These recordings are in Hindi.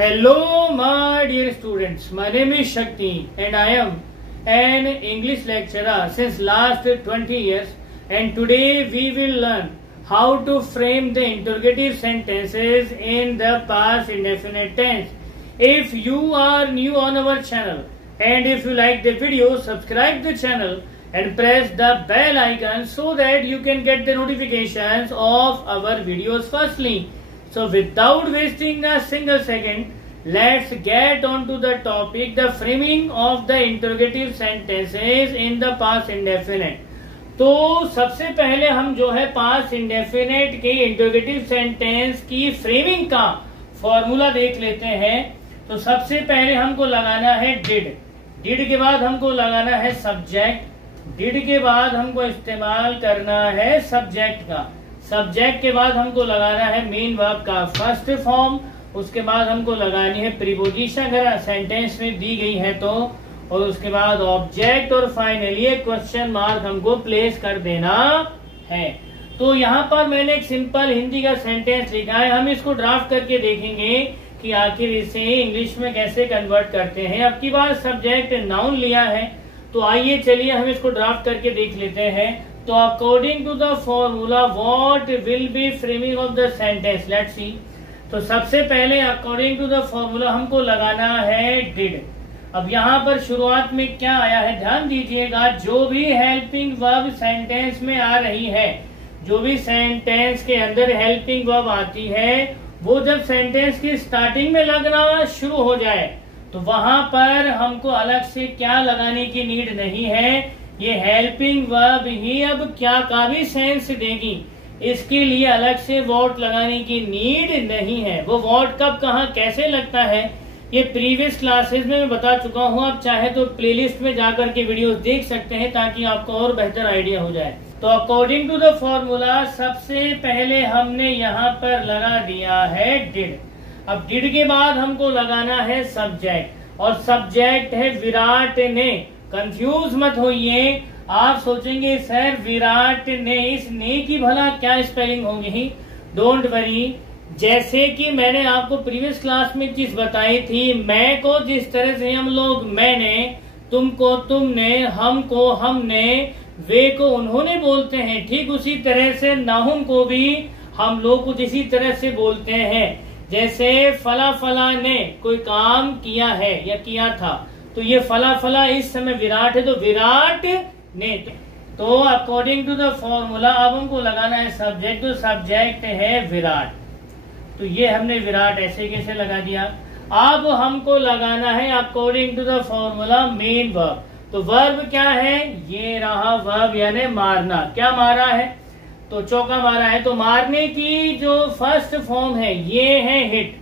Hello, my dear students. My name is Shakti and I am an English lecturer since last 20 years. And today we will learn how to frame the interrogative sentences in the past indefinite tense. If you are new on our channel and if you like the video, subscribe the channel and press the bell icon so that you can get the notifications of our videos firstly. So without wasting a single second, let's get on to the topic, the framing of the interrogative sentences in the past indefinite. तो सबसे पहले हम जो है पास्ट इंडेफिनेट के इंटरोगेटिव सेंटेंस की फ्रेमिंग का फॉर्मूला देख लेते हैं। तो सबसे पहले हमको लगाना है डिड के बाद हमको लगाना है सब्जेक्ट, डिड के बाद हमको इस्तेमाल करना है सब्जेक्ट का, सब्जेक्ट के बाद हमको लगाना है मेन वर्ब का फर्स्ट फॉर्म, उसके बाद हमको लगानी है प्रीपोजिशन अगर सेंटेंस में दी गई है तो, और उसके बाद ऑब्जेक्ट और फाइनली एक क्वेश्चन मार्क हमको प्लेस कर देना है। तो यहाँ पर मैंने एक सिंपल हिंदी का सेंटेंस लिखा है, हम इसको ड्राफ्ट करके देखेंगे कि आखिर इसे इंग्लिश में कैसे कन्वर्ट करते हैं। अब की बार सब्जेक्ट नाउन लिया है, तो आइए चलिए हम इसको ड्राफ्ट करके देख लेते हैं। तो according to the formula what will be framing of the sentence, let's see. तो सबसे पहले अकॉर्डिंग टू द फॉर्मूला हमको लगाना है डिड। अब यहाँ पर शुरुआत में क्या आया है ध्यान दीजिएगा, जो भी हेल्पिंग वर्ब सेंटेंस में आ रही है, जो भी सेंटेंस के अंदर हेल्पिंग वर्ब आती है, वो जब सेंटेंस की स्टार्टिंग में लगना शुरू हो जाए तो वहां पर हमको अलग से क्या लगाने की नीड नहीं है। ये हेल्पिंग वर्ब ही अब क्या का भी सेंस देगी, इसके लिए अलग से वॉट लगाने की नीड नहीं है। वो वॉट कब कहाँ कैसे लगता है ये प्रीवियस क्लासेस में मैं बता चुका हूँ, आप चाहे तो प्लेलिस्ट में जाकर के वीडियोस देख सकते हैं ताकि आपको और बेहतर आइडिया हो जाए। तो अकॉर्डिंग टू द फॉर्मूला सबसे पहले हमने यहाँ पर लगा दिया है डिड। अब डिड के बाद हमको लगाना है सब्जेक्ट, और सब्जेक्ट है विराट ने। कंफ्यूज मत होइए, आप सोचेंगे सर विराट ने, इस ने की भला क्या स्पेलिंग होगी। डोंट वरी, जैसे कि मैंने आपको प्रीवियस क्लास में चीज बताई थी, मैं को जिस तरह से हम लोग मैंने, तुमको तुमने, हमको हमने, वे को उन्होंने बोलते हैं, ठीक उसी तरह से नाहुम को भी हम लोग कुछ इसी तरह से बोलते हैं। जैसे फला फला ने कोई काम किया है या किया था, तो ये फला फला इस समय विराट है, तो विराट ने। तो अकॉर्डिंग टू द फॉर्मूला अब हमको लगाना है सब्जेक्ट, तो सब्जेक्ट है विराट। तो ये हमने विराट ऐसे कैसे लगा दिया। अब हमको लगाना है according to the formula main verb. तो वर्ब क्या है, ये रहा वर्ब यानी मारना। क्या मारा है, तो चौका मारा है। तो मारने की जो फर्स्ट फॉर्म है ये है हिट।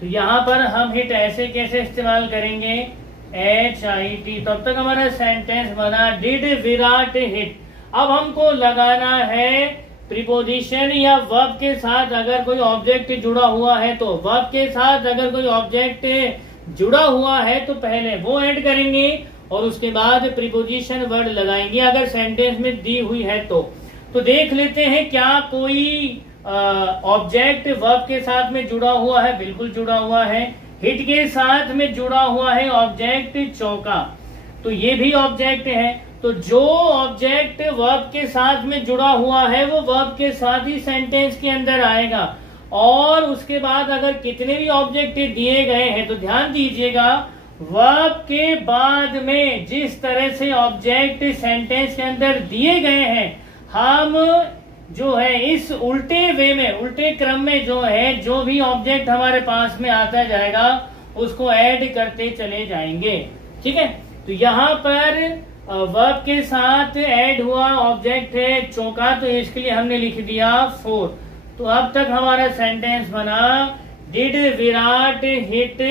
तो यहाँ पर हम हिट ऐसे कैसे इस्तेमाल करेंगे, HIT। तब तक हमारा सेंटेंस बना डिड विराट हिट। अब हमको लगाना है प्रीपोजिशन या वर्ब के साथ अगर कोई ऑब्जेक्ट जुड़ा हुआ है, तो वर्ब के साथ अगर कोई ऑब्जेक्ट जुड़ा हुआ है तो पहले वो ऐड करेंगे और उसके बाद प्रीपोजिशन वर्ड लगाएंगे अगर सेंटेंस में दी हुई है तो देख लेते हैं क्या कोई ऑब्जेक्ट वर्ब के साथ में जुड़ा हुआ है। बिल्कुल जुड़ा हुआ है। हिट के साथ में जुड़ा हुआ है ऑब्जेक्ट चौका, तो ये भी ऑब्जेक्ट है। तो जो ऑब्जेक्ट वर्ब के साथ में जुड़ा हुआ है वो वर्ब के साथ ही सेंटेंस के अंदर आएगा। और उसके बाद अगर कितने भी ऑब्जेक्ट दिए गए हैं तो ध्यान दीजिएगा, वर्ब के बाद में जिस तरह से ऑब्जेक्ट सेंटेंस के अंदर दिए गए हैं, हम जो है इस उल्टे वे में, उल्टे क्रम में जो है जो भी ऑब्जेक्ट हमारे पास में आता जाएगा उसको ऐड करते चले जाएंगे। ठीक है, तो यहाँ पर वर्ब के साथ ऐड हुआ ऑब्जेक्ट है चौका, तो इसके लिए हमने लिख दिया 4। तो अब तक हमारा सेंटेंस बना डिड विराट हिट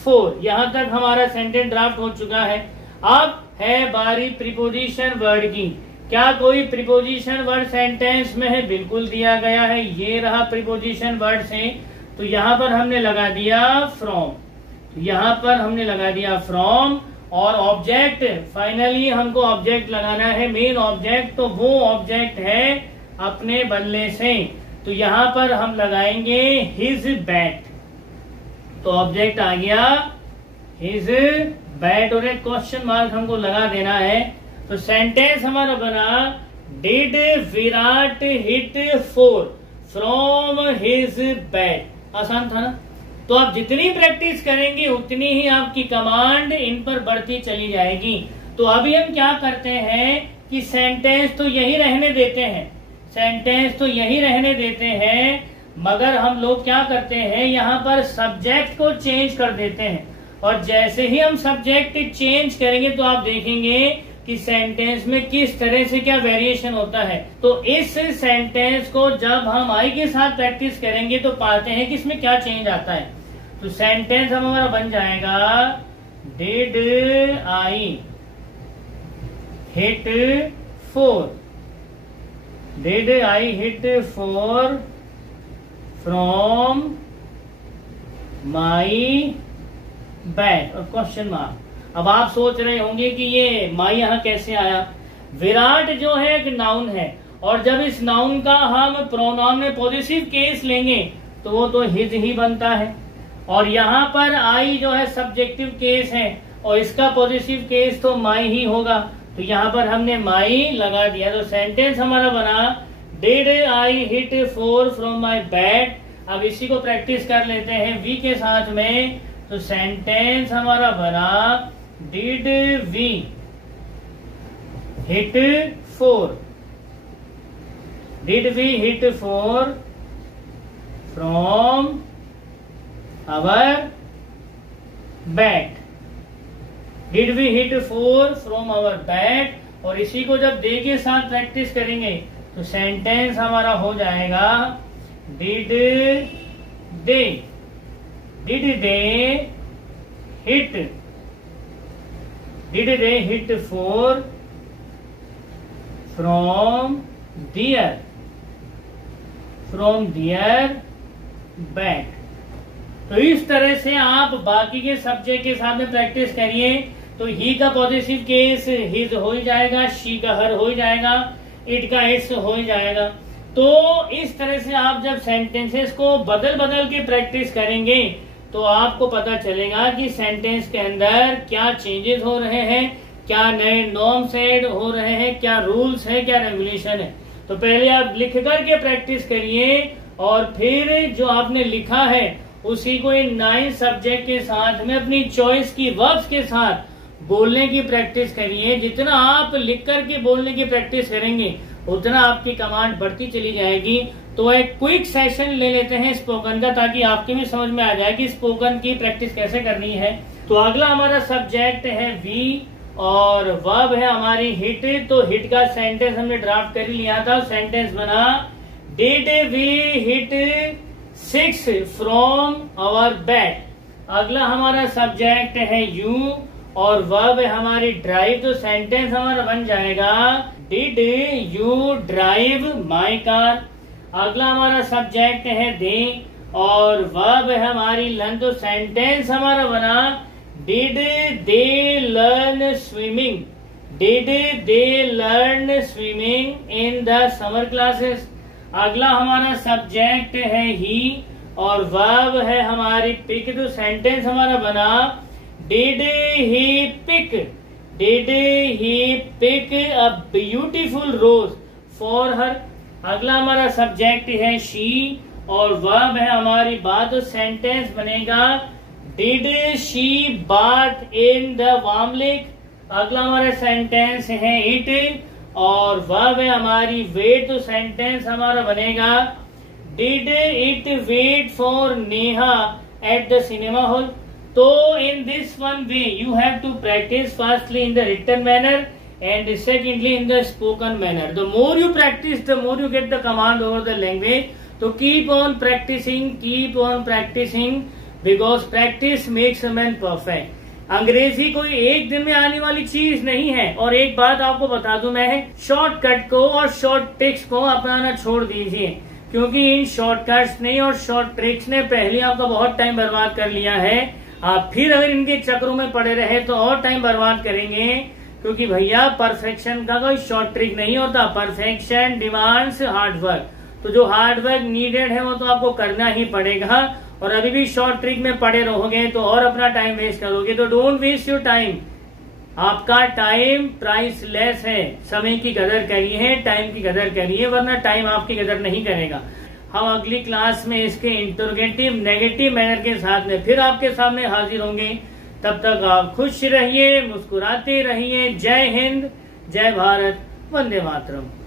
4। यहाँ तक हमारा सेंटेंस ड्राफ्ट हो चुका है। अब है बारी प्रीपोजिशन वर्ड की। क्या कोई प्रीपोजिशन वर्ड सेंटेंस में है, बिल्कुल दिया गया है। ये रहा प्रीपोजिशन वर्ड से, तो यहाँ पर हमने लगा दिया फ्रॉम। यहाँ पर हमने लगा दिया फ्रॉम और ऑब्जेक्ट, फाइनली हमको ऑब्जेक्ट लगाना है मेन ऑब्जेक्ट, तो वो ऑब्जेक्ट है अपने बदले से। तो यहाँ पर हम लगाएंगे हिज बैट। तो ऑब्जेक्ट आ गया हिज बैट और एक क्वेश्चन मार्क हमको लगा देना है। तो सेंटेंस हमारा बना did Virat hit 4 from his bat. आसान था ना। तो आप जितनी प्रैक्टिस करेंगे उतनी ही आपकी कमांड इन पर बढ़ती चली जाएगी। तो अभी हम क्या करते हैं कि सेंटेंस तो यही रहने देते हैं, सेंटेंस तो यही रहने देते हैं, मगर हम लोग क्या करते हैं यहाँ पर सब्जेक्ट को चेंज कर देते हैं। और जैसे ही हम सब्जेक्ट चेंज करेंगे तो आप देखेंगे कि सेंटेंस में किस तरह से क्या वेरिएशन होता है। तो इस सेंटेंस को जब हम आई के साथ प्रैक्टिस करेंगे तो पाते हैं कि इसमें क्या चेंज आता है। तो सेंटेंस हमारा बन जाएगा did I hit 4, did I hit 4 from my bat और क्वेश्चन मार्क। अब आप सोच रहे होंगे कि ये माई यहाँ कैसे आया। विराट जो है एक नाउन है और जब इस नाउन का हम प्रोनाउन में पॉजिटिव केस लेंगे तो वो तो हिज ही बनता है। और यहाँ पर आई जो है सब्जेक्टिव केस है और इसका पॉजिटिव केस तो माई ही होगा। तो यहाँ पर हमने माई लगा दिया। तो सेंटेंस हमारा बना did I hit 4 from my bat. अब इसी को प्रैक्टिस कर लेते हैं वी के साथ में। तो सेंटेंस हमारा बना did we hit 4, did we hit 4 from our bat, did we hit 4 from our bat. और इसी को जब दे के साथ प्रैक्टिस करेंगे तो सेंटेंस हमारा हो जाएगा did they hit 4 from their bat. तो इस तरह से आप बाकी के सब्जेक्ट के साथ में प्रैक्टिस करिए। तो ही का पॉजिटिव केस हिज हो ही जाएगा, शी का हर हो ही जाएगा, इट का इट्स हो ही जाएगा। तो इस तरह से आप जब सेंटेंसेस को बदल बदल के प्रैक्टिस करेंगे तो आपको पता चलेगा कि सेंटेंस के अंदर क्या चेंजेस हो रहे हैं, क्या नए नॉर्म्स ऐड हो रहे हैं, क्या रूल्स है, क्या रेगुलेशन है। तो पहले आप लिख करके प्रैक्टिस करिए और फिर जो आपने लिखा है उसी को इन 9 सब्जेक्ट के साथ में अपनी चॉइस की वर्ब्स के साथ बोलने की प्रैक्टिस करिए। जितना आप लिख करके बोलने की प्रैक्टिस करेंगे उतना आपकी कमांड बढ़ती चली जाएगी। तो एक क्विक सेशन ले लेते हैं स्पोकन का, ताकि आपके भी समझ में आ जाए कि स्पोकन की प्रैक्टिस कैसे करनी है। तो अगला हमारा सब्जेक्ट है वी और वर्ब है हमारी हिट। तो हिट का सेंटेंस हमने ड्राफ्ट कर लिया था। सेंटेंस बना did we hit 6 from our bat. अगला हमारा सब्जेक्ट है यू और वर्ब है हमारी ड्राइव। तो सेंटेंस हमारा बन जाएगा did you drive my car. अगला हमारा सब्जेक्ट है दे और वर्ब है हमारी लर्न। तो सेंटेंस हमारा बना did they learn swimming, did they learn swimming in the summer classes. अगला हमारा सब्जेक्ट है ही और वर्ब है हमारी पिक। तो सेंटेंस हमारा बना did he pick a beautiful rose for her. अगला हमारा सब्जेक्ट है शी और वर्ब है हमारी बात। तो सेंटेंस बनेगा did she bath in the warm lake. अगला हमारा सेंटेंस है इट और वर्ब है हमारी वेट। तो सेंटेंस हमारा बनेगा did it wait for Neha at the cinema hall. तो in this one way you have to practice firstly in the written manner and secondly in the spoken manner. The more you practice, the more you get the command over the language. So keep on practicing because practice makes a man perfect. अंग्रेजी कोई एक दिन में आने वाली चीज नहीं है। और एक बात आपको बता दूं मैं, शॉर्टकट को और शॉर्ट ट्रिक्स को अपनाना छोड़ दीजिए, क्योंकि इन शॉर्टकट्स ने और शॉर्ट ट्रिक्स ने पहले आपका बहुत टाइम बर्बाद कर लिया है। आप फिर अगर इनके चक्रों में पड़े रहे तो और टाइम बर्बाद करेंगे, क्योंकि भैया परफेक्शन का कोई शॉर्ट ट्रिक नहीं होता। Perfection demands hard work. तो जो हार्ड वर्क नीडेड है वो तो आपको करना ही पड़ेगा। और अभी भी शॉर्ट ट्रिक में पड़े रहोगे तो और अपना टाइम वेस्ट करोगे। तो डोंट वेस्ट योर टाइम, आपका टाइम प्राइसलेस है। समय की कदर करिए, टाइम की कदर करिए, वरना टाइम आपकी कदर नहीं करेगा। हम अगली क्लास में इसके इंटरोगेटिव नेगेटिव मैनर के साथ में फिर आपके सामने हाजिर होंगे। तब तक आप खुश रहिए, मुस्कुराते रहिए। जय हिंद, जय भारत, वंदे मातरम।